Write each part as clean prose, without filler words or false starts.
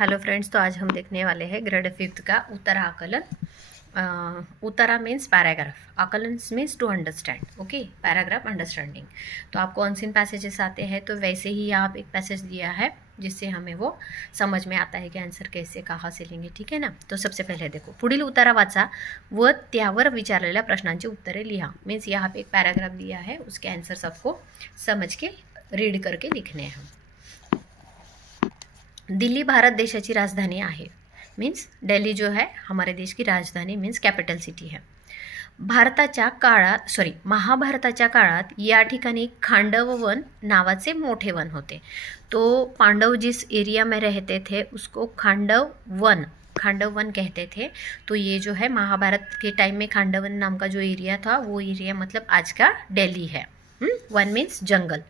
Hello friends, तो आज हम देखने वाले हैं ग्रेड 5th का उत्तरा आकलन। उत्तरा मीन्स पैराग्राफ, आकलन means to understand. Okay, paragraph understanding. तो आपको अनसीन पैसेजेस आते हैं, तो वैसे ही यहाँ पे एक पैसेज दिया है जिससे हमें वो समझ में आता है कि आंसर कैसे कहाँ से लेंगे। ठीक है ना। तो सबसे पहले देखो, पुढील उतारा वाचा व त्यावर विचारलेल्या प्रश्नांची उत्तरे लिहा। मीन्स यहाँ पे एक पैराग्राफ दिया है, उसके आंसर सबको समझ के रीड करके लिखने हैं। दिल्ली भारत देशाची राजधानी आहे। मीन्स दिल्ली जो है हमारे देश की राजधानी, मीन्स कॅपिटल सिटी है। भारताच्या काळात महाभारताच्या काळात या ठिकाणी खांडव वन नावाचे मोठे वन होते। तो पांडव जिस एरिया में रहते थे उसको खांडव वन कहते थे। तो ये जो है महाभारत के टाइम में खांडवन नाम का जो एरिया था वो एरिया मतलब आज का दिल्ली है। वन मीन्स जंगल।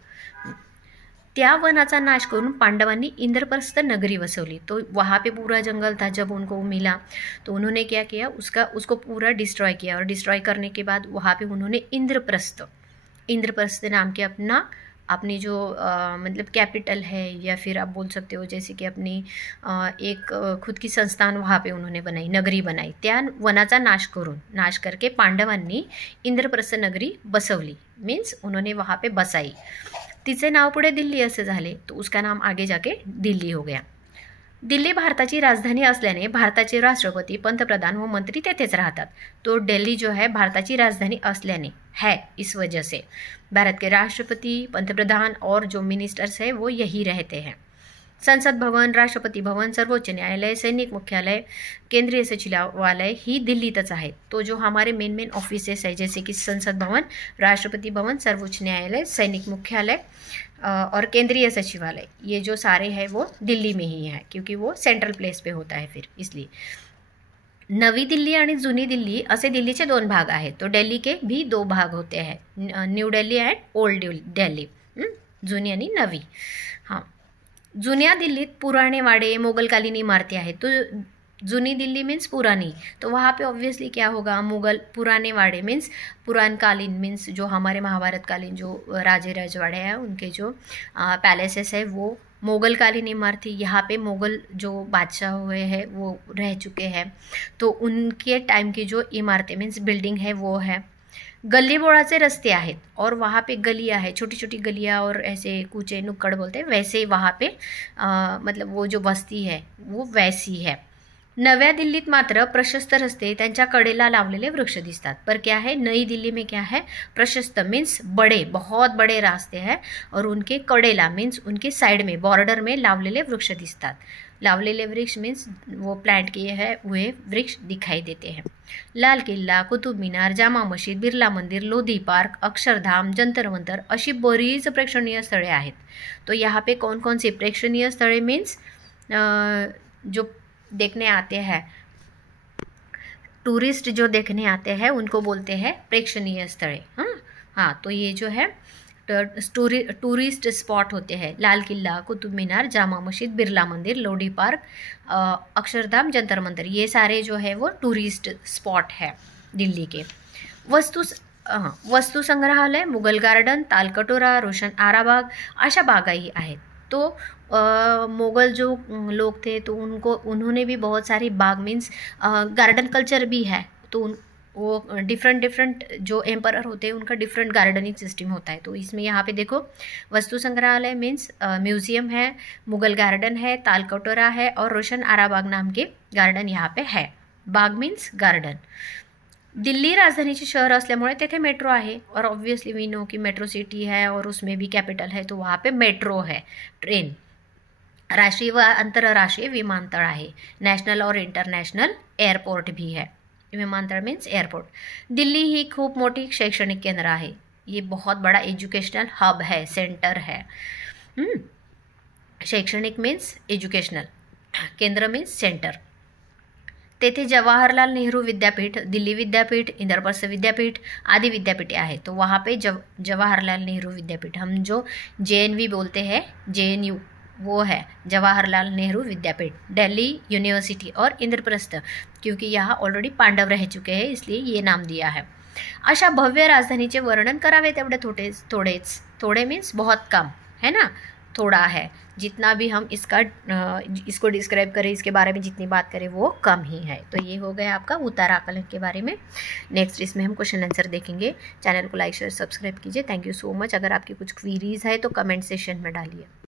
त्या वनाचा नाश करून पांडवांनी इंद्रप्रस्थ नगरी वसवली। तो वहाँ पे पूरा जंगल था, जब उनको मिला तो उन्होंने क्या किया, उसको पूरा डिस्ट्रॉय किया, और डिस्ट्रॉय करने के बाद वहाँ पे उन्होंने इंद्रप्रस्थ नाम के अपनी जो मतलब कैपिटल है, या फिर आप बोल सकते हो जैसे कि अपनी एक खुद की संस्थान वहाँ पे उन्होंने बनाई, नगरी बनाई। त्या वनाचा नाश करके पांडवांनी इंद्रप्रस्थ नगरी बसवली। मीन्स उन्होंने वहाँ पे बसाई। तिचे नाव पुढे दिल्ली असे झाले, तो उसका नाम आगे जाके दिल्ली हो गया। दिल्ली भारताची राजधानी असल्याने भारताचे राष्ट्रपती, पंतप्रधान व मंत्री तेथेच राहतात। तो दिल्ली जो है भारताची राजधानी असल्याने है, इस वजह से भारत के राष्ट्रपति, पंतप्रधान और जो मिनिस्टर्स है वो यही रहते हैं। संसद भवन, राष्ट्रपति भवन, सर्वोच्च न्यायालय, सैनिक मुख्यालय, केंद्रीय सचिवालय ही दिल्लीतच आहे। तो जो हमारे मेन ऑफिसेस है जैसे कि संसद भवन, राष्ट्रपति भवन, सर्वोच्च न्यायालय, सैनिक मुख्यालय और केंद्रीय सचिवालय, ये जो सारे हैं वो दिल्ली में ही है, क्योंकि वो सेंट्रल प्लेस पे होता है फिर इसलिए। नवी दिल्ली आणि जुनी दिल्ली असे दिल्लीचे 2 भाग आहेत। तो दिल्ली के भी 2 भाग होते हैं, new Delhi and old Delhi, जुनी आणि नवी। हाँ, जुन्या दिल्लीत पुराणे वाडे, मोगलकालीन इमारतें आहेत। तो जुनी दिल्ली मीन्स पुरानी, तो वहाँ पे ऑब्वियसली क्या होगा, पुराने वाड़े मीन्स पुरानकालीन, मीन्स जो हमारे महाभारत कालीन जो राजे राजवाड़े हैं उनके जो पैलेसेस है वो मोगलकालीन इमारतें। यहाँ पे मोगल जो बादशाह हुए हैं वो रह चुके हैं, तो उनके टाइम की जो इमारतें मीन्स बिल्डिंग है वो है। गली बोड़ाचे रस्ते आहेत, और वहाँ पे गलियाँ है, छोटी छोटी गलियाँ और ऐसे कूचे नुक्कड़ बोलते हैं, वैसे वहाँ पे मतलब वो जो बस्ती है वो वैसी है। नव्या दिल्लीत मात्र प्रशस्त रस्ते, त्यांच्या कडेला लावलेले वृक्ष दिसतात। पर क्या है, नई दिल्ली में क्या है, प्रशस्त मीन्स बड़े, बहुत बड़े रास्ते हैं, और उनके कडेला मीन्स उनके साइड में, बॉर्डर में लावलेले वृक्ष दिसतात। लावलेले वृक्ष मीन्स वो प्लांट किए हैं हुए वृक्ष दिखाई देते हैं। लाल किल्ला, कुतुब मीनार, जामा मशीद, बिर्ला मंदिर, लोधी पार्क, अक्षरधाम, जंतर मंतर अशी बरीच प्रेक्षणीय स्थळे आहेत। तो यहाँ पे कौन कौन सी प्रेक्षणीय स्थळे मीन्स जो देखने आते हैं, टूरिस्ट जो देखने आते हैं उनको बोलते हैं प्रेक्षणीय स्थले। हाँ, तो ये जो है टूरिस्ट स्पॉट होते हैं, लाल किला, कुतुब मीनार, जामा मस्जिद, बिरला मंदिर, लोधी पार्क, अक्षरधाम, जंतर मंतर, ये सारे जो है वो टूरिस्ट स्पॉट है दिल्ली के। वस्तु संग्रहालय, मुगल गार्डन, तालकटोरा, रोशन आरा बाग अशा बागाही आहेत। तो मुगल जो लोग थे तो उन्होंने भी बहुत सारी बाग मीन्स गार्डन कल्चर भी है। तो वो डिफरेंट जो एम्परर होते हैं उनका डिफरेंट गार्डनिंग सिस्टम होता है। तो इसमें यहाँ पे देखो, वस्तु संग्रहालय मीन्स म्यूजियम है, मुगल गार्डन है, तालकटोरा है, और रोशन आरा बाग नाम के गार्डन यहाँ पे है। बाग मीन्स गार्डन। दिल्ली राजधानीचे शहर असल्यामुळे तेथे मेट्रो आहे, और ऑब्वियसली वी नो कि मेट्रो सिटी है और उसमें भी कैपिटल है, तो वहाँ पे मेट्रो है, ट्रेन। राष्ट्रीय व अंतर्राष्ट्रीय विमानतळ आहे, नेशनल और इंटरनेशनल एयरपोर्ट भी है। विमानतळ मीन्स एयरपोर्ट। दिल्ली ही खूप मोठी शैक्षणिक केंद्र आहे, ये बहुत बड़ा एजुकेशनल हब है, सेंटर है। शैक्षणिक मीन्स एजुकेशनल, केंद्र मीन्स सेंटर। तेथे जवाहरलाल नेहरू विद्यापीठ, दिल्ली विद्यापीठ, इंद्रप्रस्थ विद्यापीठ आदि विद्यापीठे आहेत। तो वहाँ पे जवाहरलाल नेहरू विद्यापीठ, हम जो JNV बोलते हैं, JNU वो है जवाहरलाल नेहरू विद्यापीठ। दिल्ली यूनिवर्सिटी और इंद्रप्रस्थ, क्योंकि यहाँ ऑलरेडी पांडव रह चुके हैं इसलिए ये नाम दिया है। अशा भव्य राजधानीचे वर्णन करावे तेवढे थोड़े मीन्स बहुत कम है ना। थोड़ा है, जितना भी हम इसको डिस्क्राइब करें, इसके बारे में जितनी बात करें वो कम ही है। तो ये हो गया आपका उतार आकलन के बारे में। नेक्स्ट इसमें हम क्वेश्चन आंसर देखेंगे। चैनल को लाइक शेयर सब्सक्राइब कीजिए। Thank you so much. अगर आपकी कुछ क्वीरीज है तो कमेंट सेशन में डालिए।